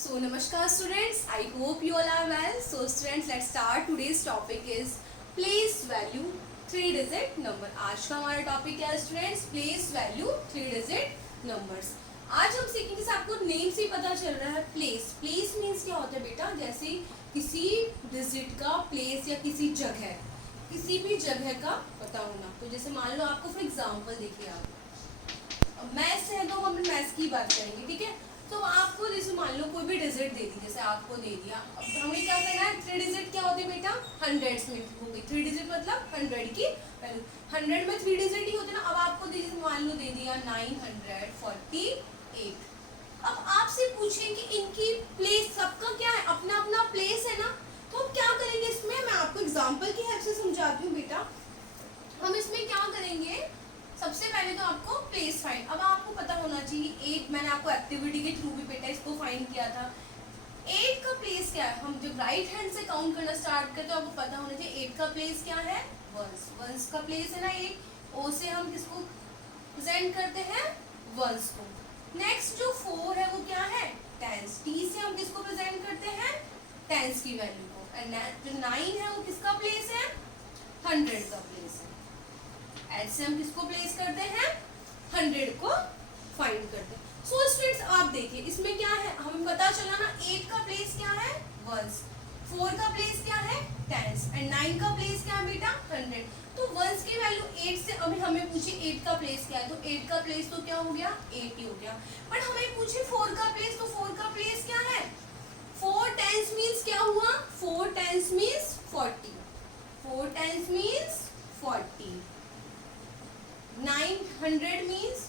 So namaskar students, I hope you all are well. So students, let's start. Today's topic is place value 3 digit number. आज का हमारा topic है students place value 3 digit numbers. आज हम सीखेंगे, जैसे आपको नेम से ही पता चल रहा है प्लेस. प्लेस मीन्स क्या होता है बेटा, जैसे किसी डिजिट का प्लेस या किसी जगह, किसी भी जगह का पता होना. तो जैसे मान लो आपको फॉर एग्जाम्पल देखिए, आप मैथ्स है तो हम मैथ्स की बात करेंगे, ठीक है. तो आपको जैसे मान लो कोई भी डिजिट दे दी, जैसे आपको दे दिया, अब हमें क्या करना है, 3 digit क्या होती है बेटा, हंड्रेड्स में हो गई. 3 digit मतलब 100 की वैल्यू. 100 में 3 digit ही होते ना. अब आपको मान लो दे दिया 948. अब आपसे पूछें कि इनकी प्लेस, सबका क्या है, अपना अपना प्लेस है ना. तो हम क्या करेंगे इसमें, मैं आपको एग्जाम्पल की हेल्प से समझाती हूँ बेटा. हम इसमें क्या करेंगे, सबसे पहले तो आपको प्लेस फाइंड. अब आपको पता होना चाहिए 8, मैंने आपको एक्टिविटी के थ्रू भी बेटा इसको फाइंड किया था. 8 का प्लेस क्या है, हम जब राइट हैंड से काउंट करना स्टार्ट करते तो आपको पता होना चाहिए 8 का प्लेस क्या है, वंस. वंस का प्लेस है ना 8. ओ से हम किसको प्रेजेंट करते हैं, वंस को. नेक्स्ट जो 4 है वो क्या है, टेंस. टी से हम किसको प्रेजेंट करते हैं, टेंस की वैल्यू को. एंड जो 9 है वो किसका प्लेस है, 100 का प्लेस है. ऐसे हम किसको प्लेस करते हैं, 100 को फाइंड करते हैं. सो स्टूडेंट्स आप देखिए इसमें क्या है, हमें पता चला ना 8 का प्लेस क्या है, वंस. 4 का प्लेस क्या है, टेंस. एंड 9 का प्लेस क्या है बेटा, 100. तो वंस की वैल्यू 8 से, अभी हमें पूछे 8 का प्लेस क्या है, तो 8 का प्लेस तो क्या हो गया, 8 ही हो गया. बट हमें पूछे 4 का प्लेस, तो 4 का प्लेस क्या है, 4 टेंस मीन्स क्या हुआ, 4 tens means 40. 4 tens means 40. 900 means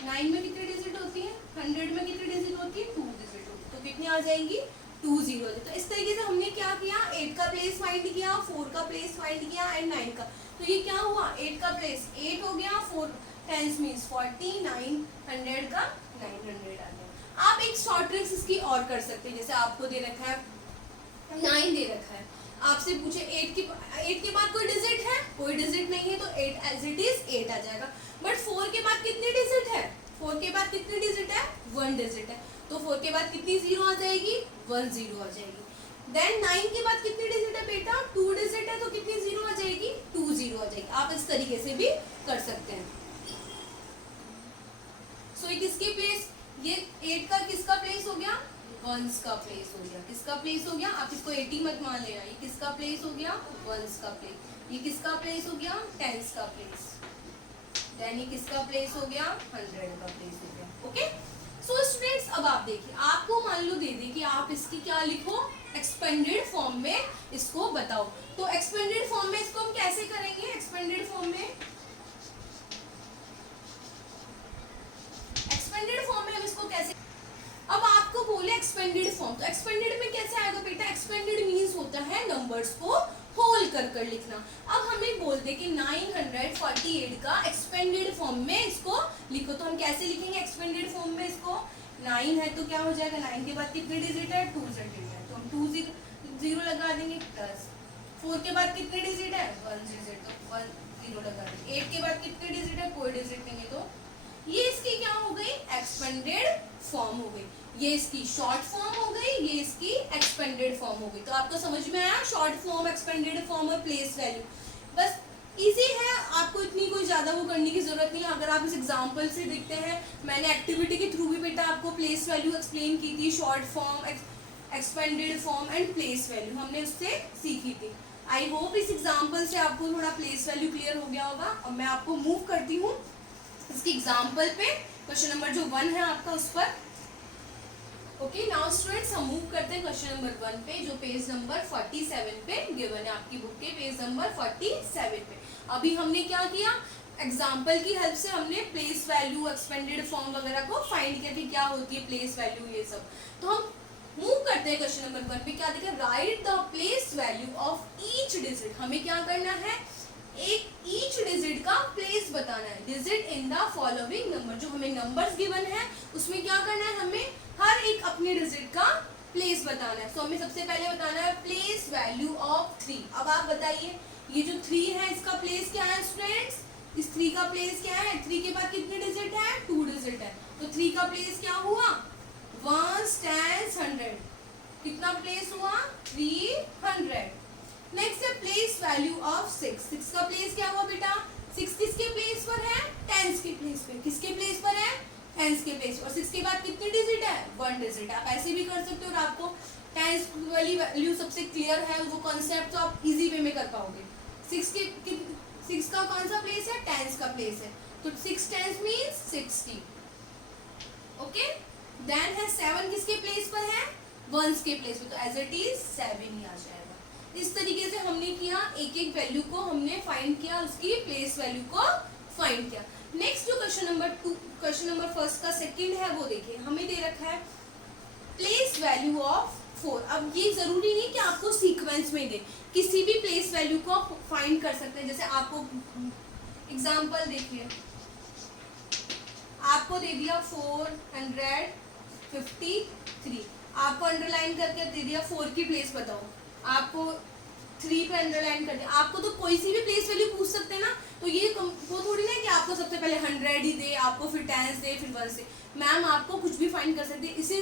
9 में कितनी डिजिट होती है, 100 में कितनी डिजिट होती है, 2 डिजिट होती है. तो कितनी आ जाएंगी, 2 0. तो इस तरीके से हमने क्या किया, 8 का प्लेस फाइंड किया, 4 का प्लेस फाइंड किया एंड 9 का. तो ये क्या हुआ, 8 का प्लेस 8 हो गया, 4 टेंस मीन्स 40, 900 का 900 आ गया. आप एक शॉर्ट ट्रिक्स इसकी और कर सकते हैं. जैसे आपको दे रखा है 9 दे रखा है, आपसे पूछे 8 के बाद कोई डिजिट है, कोई डिजिट नहीं है, तो 8 एज इट इज 8 आ जाएगा. बट 4 के बाद कितनी डिजिट है, 4 के बाद कितनी डिजिट है, 1 डिजिट है. तो 4 के बाद कितनी जीरो आ जाएगी, 1 0 आ जाएगी. देन 9 के बाद कितनी डिजिट है बेटा, 2 डिजिट है, तो कितनी जीरो आ जाएगी, 2 0 आ जाएगी. आप इस तरीके से भी कर सकते हैं. सो ये किसकी प्लेस, ये 8 का किसका प्लेस हो गया, वंस का प्लेस हो गया. किसका प्लेस हो गया, आप इसको 80 मत मान लेना. ये किसका प्लेस हो गया, वंस का प्लेस. ये किसका प्लेस हो गया, टेंस का प्लेस. देन ये किसका प्लेस हो गया, 100 का प्लेस हो गया. ओके. सो स्टूडेंट्स अब आप देखिए, आपको मान लो दे दे कि आप इसकी क्या लिखो, एक्सपेंडेड फॉर्म में इसको बताओ. तो एक्सपेंडेड फॉर्म में इसको हम कैसे करेंगे, एक्सपेंडेड फॉर्म में, एक्सपेंडेड फॉर्म में हम इसको कैसे, अब आपको बोले एक्सपेंडेड फॉर्म, तो एक्सपेंडेड में कैसे आएगा बेटा, एक्सपेंडेड मींस होता है नंबर्स को होल कर लिखना. अब हमें बोल दे कि 948 का एक्सपेंडेड फॉर्म में इसको लिखो, तो हम कैसे लिखेंगे एक्सपेंडेड फॉर्म में इसको, 9 है तो क्या हो जाएगा, 9 के बाद कितने डिजिट है, 2 डिजिट है, तो हम 2 0 लगा देंगे. प्लस 4 के बाद कितने डिजिट है, 1 डिजिट, तो 1 0 लगा देंगे. 8 के बाद कितने डिजिट है, कोई डिजिट नहीं है, तो ये इसकी क्या हो गई, एक्सपेंडेड फॉर्म हो गई. ये इसकी शॉर्ट फॉर्म हो गई, ये इसकी एक्सपेंडेड फॉर्म हो गई. तो आपको समझ में आया, शॉर्ट फॉर्म, एक्सपेंडेड फॉर्म और प्लेस वैल्यू. बस इजी है, आपको इतनी कोई ज्यादा वो करने की जरूरत नहीं है. अगर आप इस एग्जांपल से देखते हैं, मैंने एक्टिविटी के थ्रू भी बेटा आपको प्लेस वैल्यू एक्सप्लेन की थी, short form, expanded form and place value हमने उससे सीखी थी. आई होप इस एग्जाम्पल से आपको थोड़ा प्लेस वैल्यू क्लियर हो गया होगा. अब मैं आपको मूव करती हूँ इसकी एग्जाम्पल पे, क्वेश्चन नंबर जो 1 है आपका उस पर. ओके नाउ स्टूडेंट्स हम मूव करते हैं क्वेश्चन नंबर 1 पे, जो पेज नंबर 47 पे गिवन है आपकी बुक के पेज नंबर 47 पे. अभी हमने क्या किया, एग्जाम्पल की हेल्प से हमने प्लेस वैल्यू, एक्सपेंडेड फॉर्म वगैरह को फाइंड किया कि क्या होती है प्लेस वैल्यू, ये सब. तो हम मूव करते हैं क्वेश्चन नंबर 1 पे. क्या देखिए, right the place value of each digit. हमें क्या करना है, एक ईच डिजिट का प्लेस बताना है. Digit in the following number, जो हमें नंबर्स गिवन है उसमें क्या करना है, हमें हर एक अपने डिजिट का प्लेस बताना है. तो हमें सबसे पहले बताना है प्लेस वैल्यू ऑफ 3. अब आप बताइए, ये जो 3 है इसका प्लेस क्या है स्टूडेंट्स, इस 3 का प्लेस क्या है, 3 के बाद कितने डिजिट है, 2 डिजिट है, तो 3 का प्लेस क्या हुआ, 1 10 300, कितना प्लेस हुआ 300। नेक्स्ट है प्लेस वैल्यू ऑफ 6, 6 का प्लेस क्या हुआ बेटा 6 किसके प्लेस पर है टेंस के प्लेस पे, किसके प्लेस पर है टेंस के प्लेस। और 6 के बाद कितनी डिजिट है 1 डिजिट। आप ऐसे भी कर सकते हो और आपको टेंस वाली वैल्यू सबसे क्लियर है वो कॉन्सेप्ट तो आप इजी वे में कर पाओगे। 6 का कौन सा प्लेस है टेंस का प्लेस है, तो 6 टेंस मींस 60। ओके, देन है 7 किसके प्लेस पर है वंस के प्लेस पे, तो एज इट इज 7 ही आ जाएगा। इस तरीके से हमने किया, एक एक वैल्यू को हमने फाइंड किया, उसकी प्लेस वैल्यू को फाइंड किया। नेक्स्ट जो क्वेश्चन नंबर फर्स्ट का सेकंड है वो देखिए, हमें दे रखा है प्लेस वैल्यू ऑफ 4। अब ये जरूरी नहीं कि आपको सीक्वेंस में दे, किसी भी प्लेस वैल्यू को आप फाइंड कर सकते हैं। जैसे आपको एग्जांपल देखिए, आपको दे दिया 453, आपको अंडरलाइन करके दे दिया 4 की प्लेस बताओ, आपको 3 पे अंडरलाइन कर दिया। आपको तो कोई सी भी प्लेस वैल्यू पूछ सकते हैं ना, तो ये वो थोड़ी ना कि आपको सबसे पहले 100 ही दे, आपको फिर टेंस दे, फिर 1 से। मैम आपको कुछ भी फाइंड कर सकते हैं। इसी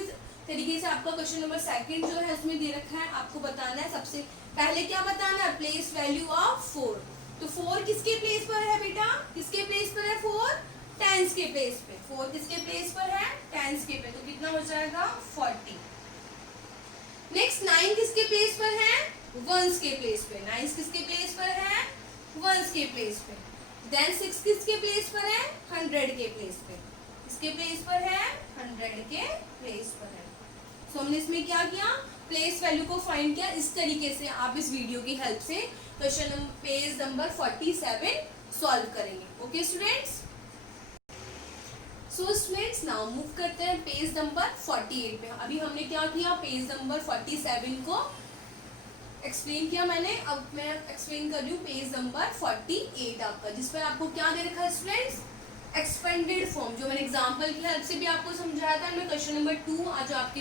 तरीके से आपका क्वेश्चन नंबर सेकंड जो है उसमें दे रखा है, आपको बताना है सबसे पहले क्या बताना है प्लेस वैल्यू ऑफ 4। तो 4 किसके प्लेस पर है बेटा, किसके प्लेस पर है 4 टेंस के प्लेस पे। 4 किसके प्लेस पर है टेंस के पे, तो कितना हो जाएगा 40। नेक्स्ट 9 किसके प्लेस पर है वंस के प्लेस पे, 9 किसके प्लेस पर है वंस के प्लेस पे। देन 6 किसके प्लेस पर है 100 के प्लेस पे, किसके प्लेस पर है 100 के प्लेस पर है। सो हमने इसमें क्या किया प्लेस वैल्यू को फाइंड किया। इस तरीके से आप इस वीडियो की हेल्प से क्वेश्चन पेज नंबर 47 सॉल्व करेंगे। Okay students, so students now move करते हैं पेज नंबर 48 पे। अभी हमने क्या किया पेज नंबर 47 को एक्सप्लेन किया मैंने, अब मैं एक्सप्लेन कर रही हूँ पेज नंबर 48 आपका, जिस पर आपको क्या दे रखा है स्टूडेंट्स एक्सपेंडेड फॉर्म, जो मैंने एग्जांपल की हेल्प से भी आपको समझाया था। मैं क्वेश्चन नंबर 2 आज आपके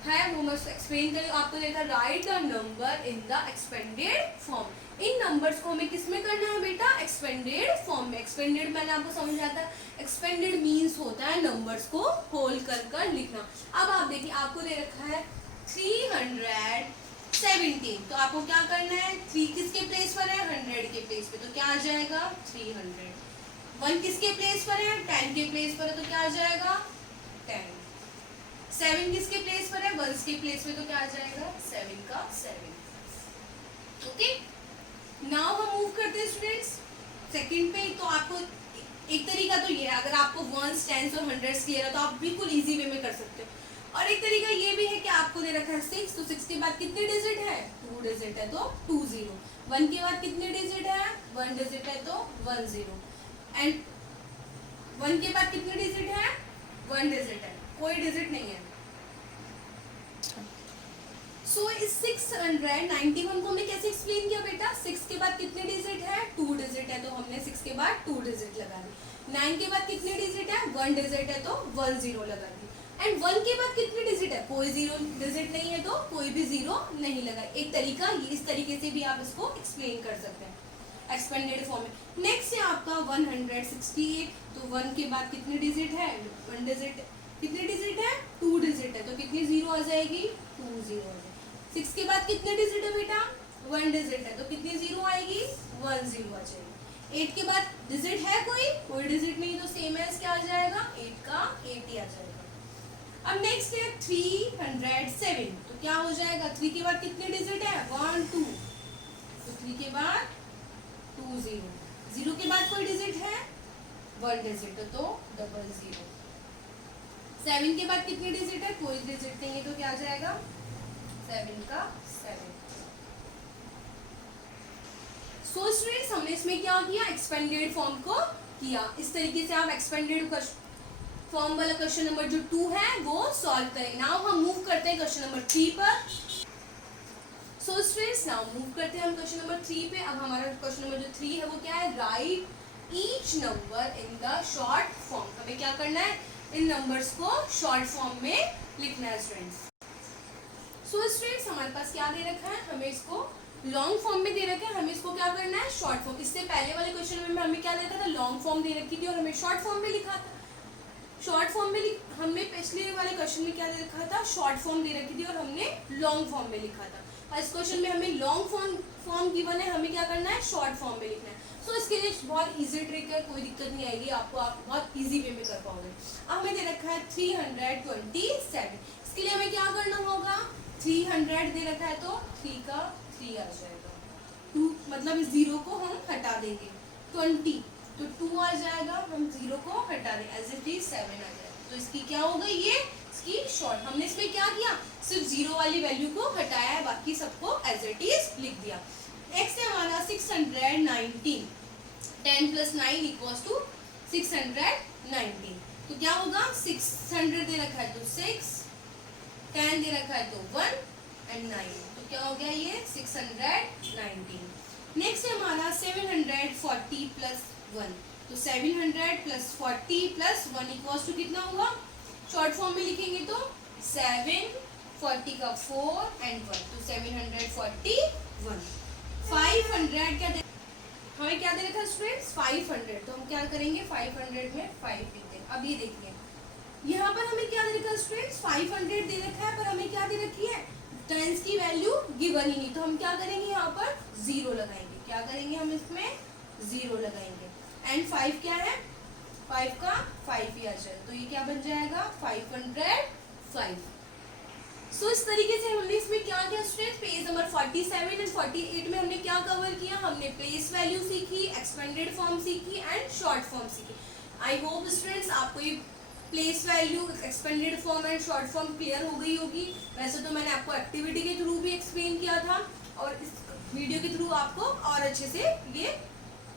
है वो मैं एक्सप्लेन करूँ। आपको देखा right the number in the expanded form. In numbers को हमें किस में करना है बेटा एक्सपेंडेड फॉर्म में। एक्सपेंडेड मैंने आपको समझाया था, एक्सपेंडेड मीन्स होता है नंबर्स को होल कर लिखना। अब आप देखिए आपको दे रखा है 317, तो आपको क्या करना है 3 किसके प्लेस पर है 100 के प्लेस पे, तो क्या आ जाएगा 300। 1 किसके प्लेस पर है 10 के प्लेस पर है, तो क्या आ जाएगा 10। 7 किसके प्लेस पर है 1 के प्लेस पे, तो क्या आ जाएगा 7 का 7। ओके, नाउ हम मूव करते हैं स्टूडेंट्स सेकंड पे। तो आपको एक तरीका तो ये है, अगर आपको 1s 10s और 100s क्लियर है तो आप बिल्कुल इजी वे में कर सकते हो। और एक तरीका ये भी है कि आपको दे रखा है 6, तो 6 के बाद कितने डिजिट है 2 डिजिट है तो 20। 1 के बाद कितने डिजिट है 1 डिजिट है तो 10। एंड 1 के बाद कितने डिजिट है 1 डिजिट है, कोई डिजिट नहीं है। सो इस 691 को हमने कैसे एक्सप्लेन किया बेटा, 6 के बाद कितने डिजिट है 2 डिजिट है, तो हमने 6 के बाद 2 डिजिट लगा दी। 9 के बाद कितने डिजिट है 1 डिजिट है तो 1 0 लगा दी। एंड 1 के बाद कितने डिजिट है कोई 0 डिजिट नहीं है तो कोई भी 0 नहीं लगा। एक तरीका ये, इस तरीके से भी आप इसको एक्सप्लेन कर सकते हैं एक्सपेंडेड फॉर्म में। नेक्स्ट है आपका 168, तो 1 के बाद कितने डिजिट है 1 डिजिट, कितने डिजिट है 2 डिजिट है, तो कितनी 0 आ जाएगी 2 0 आ जाएगी। 6 के बाद कितने डिजिट है बेटा 1 डिजिट है, तो कितनी 0 आएगी 1 0 आ जाएगी। 8 के बाद डिजिट है कोई डिजिट नहीं, तो सेम एज क्या आ जाएगा 8 का 8 ही आ जाएगा। अब नेक्स्ट है 307, तो क्या हो जाएगा 3 के बाद कितने डिजिट है 1 2, तो 3 के बाद 2 0, 0 के बाद कोई डिजिट है 1 डिजिट है तो 00। 7 के बाद कितने डिजिट है कोई डिजिट नहीं है, तो क्या आ जाएगा 7 का 7। सो स्टूडेंट्स हमने इसमें क्या किया एक्सपेंडेड फॉर्म को किया। इस तरीके से आप एक्सपेंडेड फॉर्म वाला क्वेश्चन नंबर जो 2 है वो सॉल्व करें। नाउ हम मूव करते हैं क्वेश्चन नंबर 3 पर। सो स्टूडेंट्स नाउ मूव करते हैं हम क्वेश्चन नंबर 3 पे। अब हमारा क्वेश्चन नंबर जो 3 है वो क्या है right each number in the short form. हमें क्या करना है इन नंबर्स को शॉर्ट फॉर्म में लिखना है स्टूडेंट्स। सो स्टूडेंट्स हमारे पास क्या दे रखा है, हमें इसको लॉन्ग फॉर्म में दे रखा है, हमें इसको क्या करना है शॉर्ट फॉर्म। इससे पहले वाले क्वेश्चन में हमें क्या दे रखा था लॉन्ग फॉर्म दे रखी थी और हमें शॉर्ट फॉर्म में लिखा था। शॉर्ट फॉर्म में हमने पिछले वाले क्वेश्चन में क्या दे रखा था, शॉर्ट फॉर्म दे रखी थी और हमने लॉन्ग फॉर्म में लिखा था। और इस क्वेश्चन में हमें लॉन्ग फॉर्म गिवन है, हमें क्या करना है, शॉर्ट फॉर्म में लिखना है। सो इसके लिए बहुत इजी ट्रिक है, कोई दिक्कत नहीं आएगी आपको, आप बहुत इजी वे में कर पाओगे। अब हमें दे रखा है 327, इसके लिए हमें क्या करना होगा, 300 दे रखा है तो 3 का 3 आ जाएगा, 2 मतलब इस 0 को हम हटा देंगे, 20 तो 2 आ जाएगा, हम 0 को हटा दें, एज इट इज 7 आ जाएगा। तो इसकी क्या हो गई, ये इसकी शॉर्ट, हमने इसमें क्या किया, सिर्फ 0 वाली वैल्यू को हटाया है, बाकी सबको एज इट इज लिख दिया। नेक्स्ट है हमारा 619, 10 + 9 = 619। तो क्या होगा, 600 दे रखा है तो 6, 10 दे रखा है तो 1 एंड 9, तो क्या हो गया ये 619। नेक्स्ट है हमारा 740 + 1, तो 700 + 40 + 1 = कितना होगा, शॉर्ट फॉर्म में लिखेंगे तो 7, 40 का 4 एंड 1, तो 741। 500 क्या दे, हमें क्या दे रखा है स्टूडेंट्स, 500, तो हम क्या करेंगे, 500 में 5 लिखते हैं। अब ये देखिए यहाँ पर हमें क्या दे रखा है स्टूडेंट्स, 500 दे रखा है, पर हमें क्या दे रखी है, टेंस की वैल्यू गिवन ही नहीं, तो हम क्या करेंगे, यहाँ पर 0 लगाएंगे। क्या करेंगे, हम इसमें 0 लगाएंगे। एंड 5 क्या है, 5 का 5 ही आ जाए, तो ये क्या बन जाएगा, 505। सो इस तरीके से हमने इसमें क्या किया स्टूडेंट्स, पेज नंबर 47 एंड 48 में हमने क्या कवर किया, हमने प्लेस वैल्यू सीखी, एक्सपेंडेड फॉर्म सीखी एंड शॉर्ट फॉर्म सीखी। आई होप स्टूडेंट्स आपको ये place value, expanded form and short form clear हो गई होगी। वैसे तो मैंने आपको एक्टिविटी के थ्रू भी एक्सप्लेन किया था और इस वीडियो के थ्रू आपको और अच्छे से ये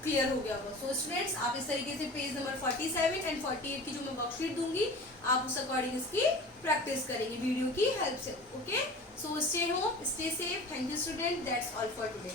क्लियर हो गया होगा। सो स्टूडेंट्स आप इस तरीके से पेज नंबर 47 एंड 48 की जो मैं वर्कशीट दूंगी, आप उस अकॉर्डिंग इसकी प्रैक्टिस करेंगे वीडियो की हेल्प से। Okay, so stay home, stay safe. Thank you student, that's all for today.